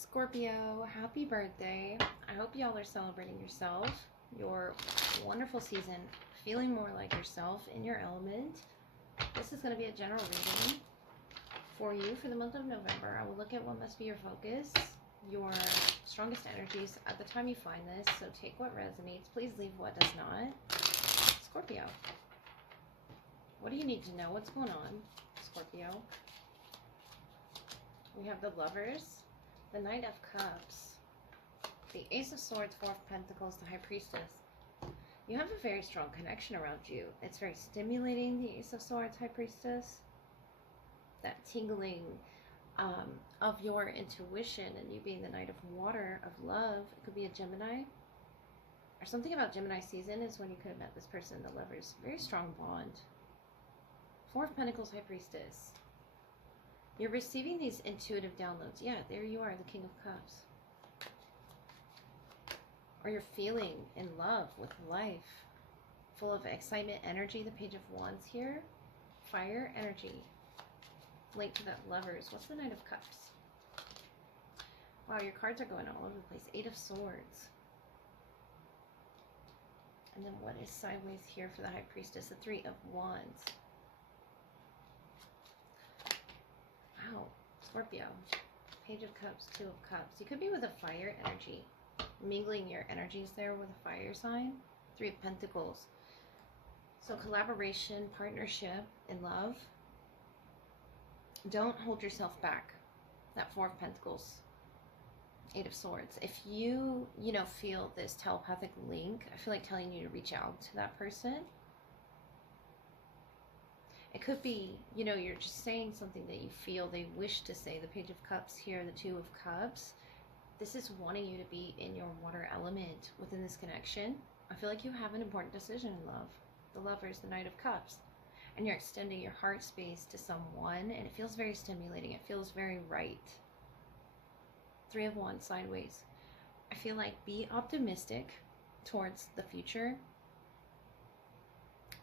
Scorpio, happy birthday. I hope y'all are celebrating yourself, your wonderful season, feeling more like yourself in your element. This is going to be a general reading for you for the month of November. I will look at what must be your focus, your strongest energies at the time you find this. So take what resonates. Please leave what does not. Scorpio, what do you need to know? What's going on, Scorpio? We have the Lovers, the Knight of Cups, the Ace of Swords, Four of Pentacles, the High Priestess. You have a very strong connection around you. It's very stimulating, the Ace of Swords, High Priestess. That tingling of your intuition, and you being the Knight of Water, of love. It could be a Gemini. Or something about Gemini season is when you could have met this person, the Lovers. Very strong bond. Four of Pentacles, High Priestess. You're receiving these intuitive downloads. Yeah, there you are, the King of Cups. Or you're feeling in love with life, full of excitement, energy. The Page of Wands here. Fire energy. Linked to that Lovers. What's the Knight of Cups? Wow, your cards are going all over the place. Eight of Swords. And then what is sideways here for the High Priestess? The Three of Wands. Wow, Scorpio. Page of Cups, Two of Cups. You could be with a fire energy. Mingling your energies there with a fire sign. Three of Pentacles. So collaboration, partnership, and love. Don't hold yourself back. That Four of Pentacles. Eight of Swords. If you feel this telepathic link, I feel like telling you to reach out to that person. It could be, you're just saying something that you feel they wish to say. The Page of Cups here, the Two of Cups. This is wanting you to be in your water element within this connection. I feel like you have an important decision in love. The Lovers, the Knight of Cups. And you're extending your heart space to someone, and it feels very stimulating. It feels very right. Three of Wands sideways. I feel like be optimistic towards the future.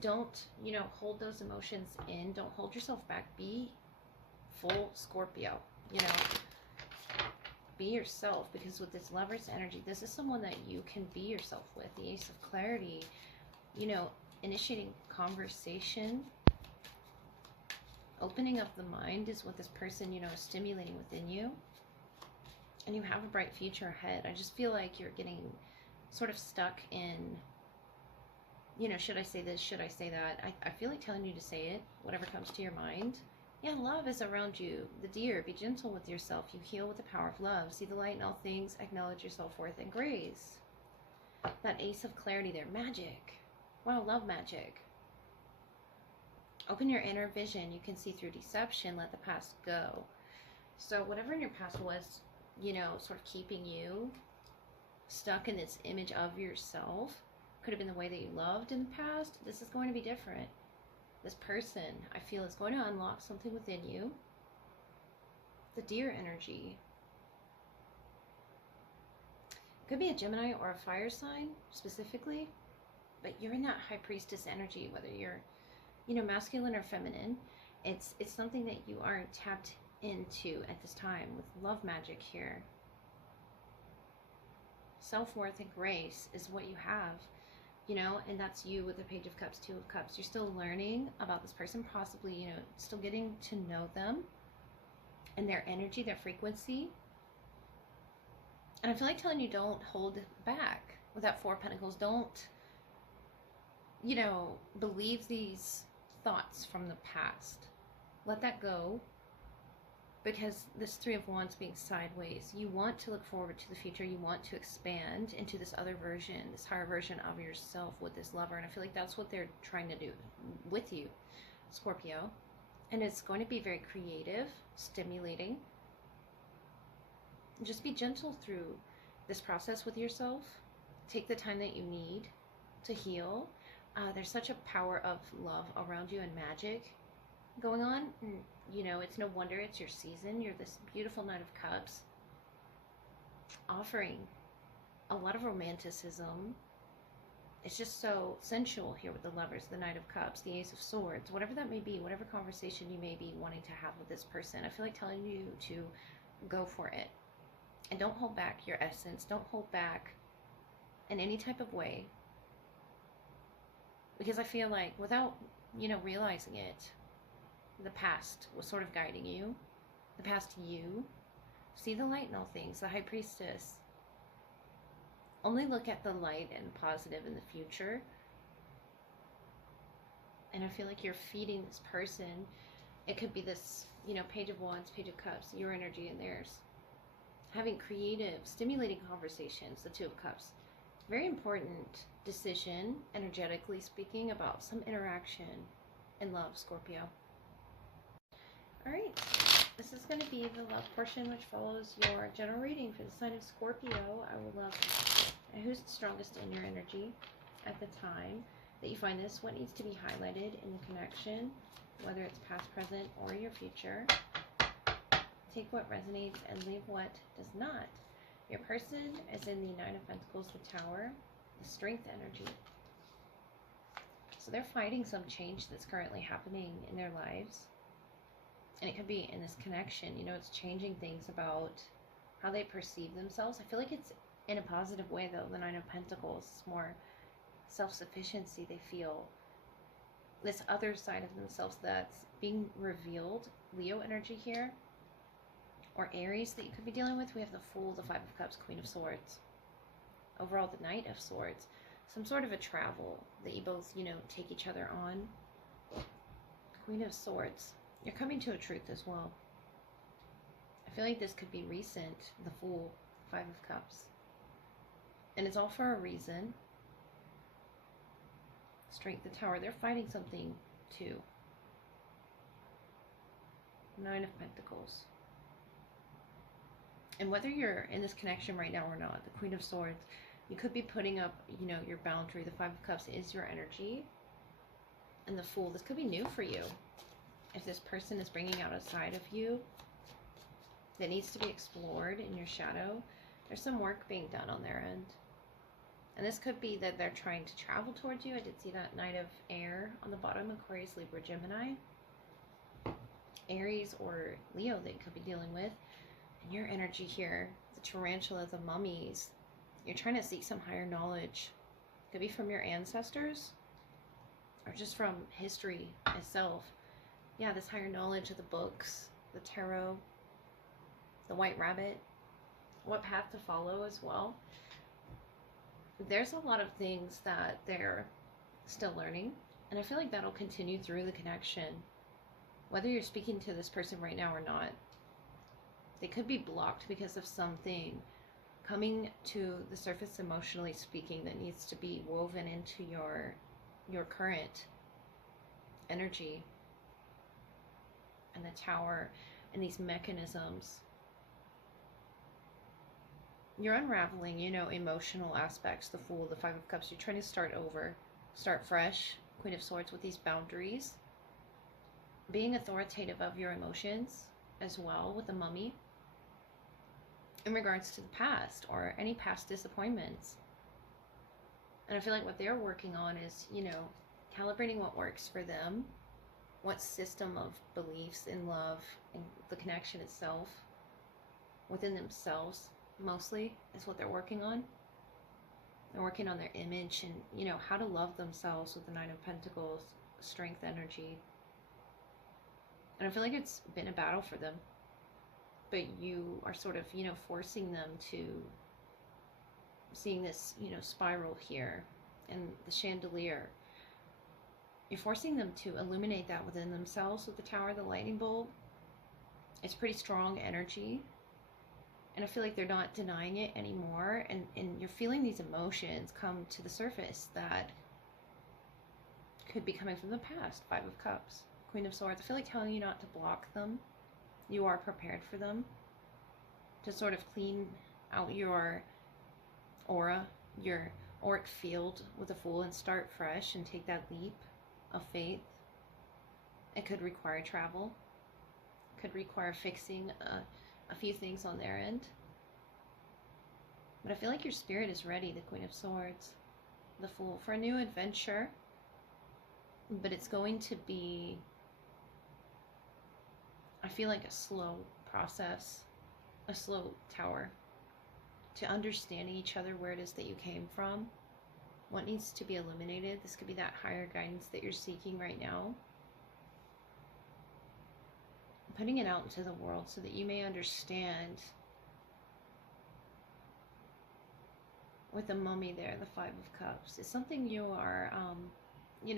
Don't, hold those emotions in. Don't hold yourself back. Be full Scorpio. Be yourself, because with this Lover's energy, this is someone that you can be yourself with. The Ace of Clarity, initiating conversation, opening up the mind is what this person, is stimulating within you. And you have a bright future ahead. I just feel like you're getting sort of stuck in, should I say this? Should I say that? I feel like telling you to say it, whatever comes to your mind. Yeah, love is around you. The Deer, be gentle with yourself. You heal with the power of love. See the light in all things. Acknowledge your self-worth and grace. That Ace of Clarity there. Magic. Wow, love magic. Open your inner vision. You can see through deception. Let the past go. So whatever in your past was, sort of keeping you stuck in this image of yourself, could have been the way that you loved in the past. This is going to be different. This person, I feel, is going to unlock something within you. The Deer energy. Could be a Gemini or a fire sign, specifically. But you're in that High Priestess energy, whether you're, masculine or feminine. It's something that you are tapped into at this time with love magic here. Self-worth and grace is what you have. And that's you with the Page of Cups, Two of Cups. You're still learning about this person, possibly, still getting to know them and their energy, their frequency. And I feel like telling you don't hold back with that Four of Pentacles. Don't, believe these thoughts from the past. Let that go. Because this Three of Wands being sideways, you want to look forward to the future. You want to expand into this other version, this higher version of yourself with this Lover. And I feel like that's what they're trying to do with you, Scorpio. And it's going to be very creative, stimulating. Just be gentle through this process with yourself. Take the time that you need to heal. There's such a power of love around you and magic going on. It's no wonder it's your season. You're this beautiful Knight of Cups, offering a lot of romanticism. It's just so sensual here with the Lovers, the Knight of Cups, the Ace of Swords, whatever that may be, whatever conversation you may be wanting to have with this person. I feel like telling you to go for it And don't hold back your essence. Don't hold back in any type of way. Because I feel like without, realizing it, the past was sort of guiding you. The past you. See the light in all things. The High Priestess. Only look at the light and positive in the future. And I feel like you're feeding this person. It could be this, Page of Wands, Page of Cups, your energy and theirs. Having creative, stimulating conversations, the Two of Cups. Very important decision, energetically speaking, about some interaction in love, Scorpio. Alright, this is going to be the love portion, which follows your general reading for the sign of Scorpio. I will love who's the strongest in your energy at the time that you find this. What needs to be highlighted in the connection, whether it's past, present, or your future. Take what resonates and leave what does not. Your person is in the Nine of Pentacles, the Tower, the Strength energy. So they're fighting some change that's currently happening in their lives. And it could be in this connection, it's changing things about how they perceive themselves. I feel like it's in a positive way, though. The Nine of Pentacles is more self-sufficiency. They feel this other side of themselves that's being revealed. Leo energy here. Or Aries that you could be dealing with. We have the Fool, the Five of Cups, Queen of Swords. Overall, the Knight of Swords. Some sort of a travel that you both, take each other on. Queen of Swords. You're coming to a truth as well. I feel like this could be recent. The Fool, Five of Cups. And it's all for a reason. Strength, the Tower. They're fighting something too. Nine of Pentacles. And whether you're in this connection right now or not, the Queen of Swords, you could be putting up, your boundary. The Five of Cups is your energy. And the Fool, this could be new for you. If this person is bringing out a side of you that needs to be explored in your shadow, there's some work being done on their end. And this could be that they're trying to travel towards you. I did see that Knight of Air on the bottom, Aquarius, Libra, Gemini. Aries or Leo that you could be dealing with. And your energy here, the tarantula, the mummies, you're trying to seek some higher knowledge. Could be from your ancestors or just from history itself. Yeah, this higher knowledge of the books, the tarot, the white rabbit, what path to follow as well. There's a lot of things that they're still learning, and I feel like that'll continue through the connection. Whether you're speaking to this person right now or not, they could be blocked because of something coming to the surface emotionally speaking that needs to be woven into your current energy. And the Tower and these mechanisms. You're unraveling, emotional aspects. The Fool, the Five of Cups. You're trying to start over, start fresh. Queen of Swords with these boundaries. Being authoritative of your emotions as well with the Mummy. In regards to the past or any past disappointments. And I feel like what they're working on is, calibrating what works for them. What system of beliefs in love and the connection itself within themselves mostly is what they're working on. They're working on their image and, how to love themselves with the Nine of Pentacles, Strength energy. And I feel like it's been a battle for them. But you are sort of, forcing them to seeing this, spiral here and the chandelier. You're forcing them to illuminate that within themselves with the Tower, the lightning bolt. It's pretty strong energy. And I feel like they're not denying it anymore. And you're feeling these emotions come to the surface that could be coming from the past. Five of Cups, Queen of Swords. I feel like telling you not to block them. You are prepared for them. To sort of clean out your aura, your auric field with a Fool and start fresh and take that leap of faith. It could require travel. It could require fixing a few things on their end. But I feel like your spirit is ready, the Queen of Swords, the Fool, for a new adventure. But it's going to be, I feel like, a slow process, a slow tower to understanding each other, where it is that you came from, what needs to be illuminated. This could be that higher guidance that you're seeking right now. Putting it out into the world so that you may understand. With the mummy there, the Five of Cups, it's something you are,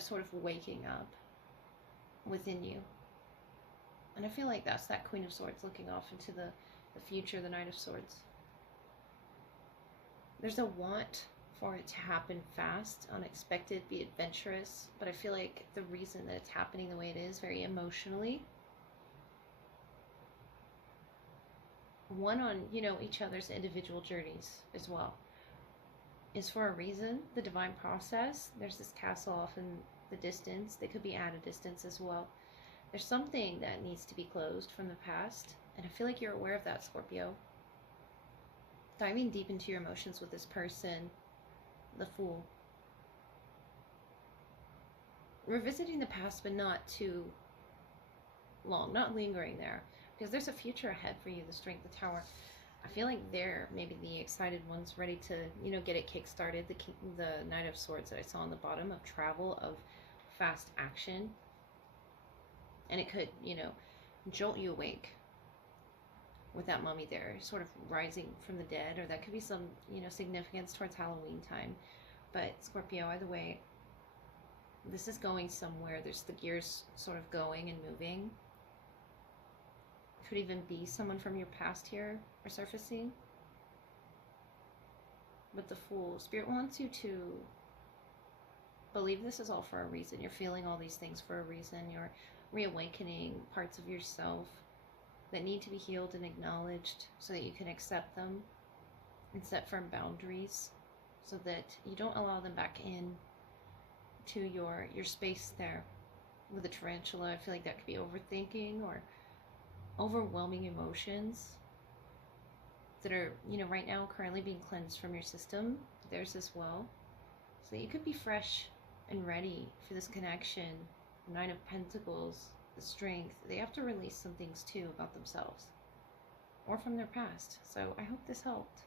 sort of waking up within you. And I feel like that's that Queen of Swords looking off into the future, the Knight of Swords. There's a want for it to happen fast, unexpected, be adventurous, but I feel like the reason that it's happening the way it is, very emotionally, one on, each other's individual journeys as well, is for a reason. The divine process, there's this castle off in the distance. They could be at a distance as well. There's something that needs to be closed from the past, and I feel like you're aware of that, Scorpio. Diving deep into your emotions with this person, the Fool. Revisiting the past, but not too long, not lingering there, because there's a future ahead for you, the Strength, the Tower. I feel like they're maybe the excited ones, ready to, get it kick-started. The Knight of Swords that I saw on the bottom, of travel, of fast action. And it could, jolt you awake with that mummy there, sort of rising from the dead, or that could be some, significance towards Halloween time. But Scorpio, either way, this is going somewhere. There's the gears sort of going and moving. Could even be someone from your past here or surfacing. But the Fool, Spirit wants you to believe this is all for a reason. You're feeling all these things for a reason. You're reawakening parts of yourself that need to be healed and acknowledged so that you can accept them and set firm boundaries so that you don't allow them back in to your space there. With a tarantula, I feel like that could be overthinking or overwhelming emotions that are, right now currently being cleansed from your system. Theirs as well. So that you could be fresh and ready for this connection. Nine of Pentacles, the Strength. They have to release some things too about themselves or from their past. So I hope this helped.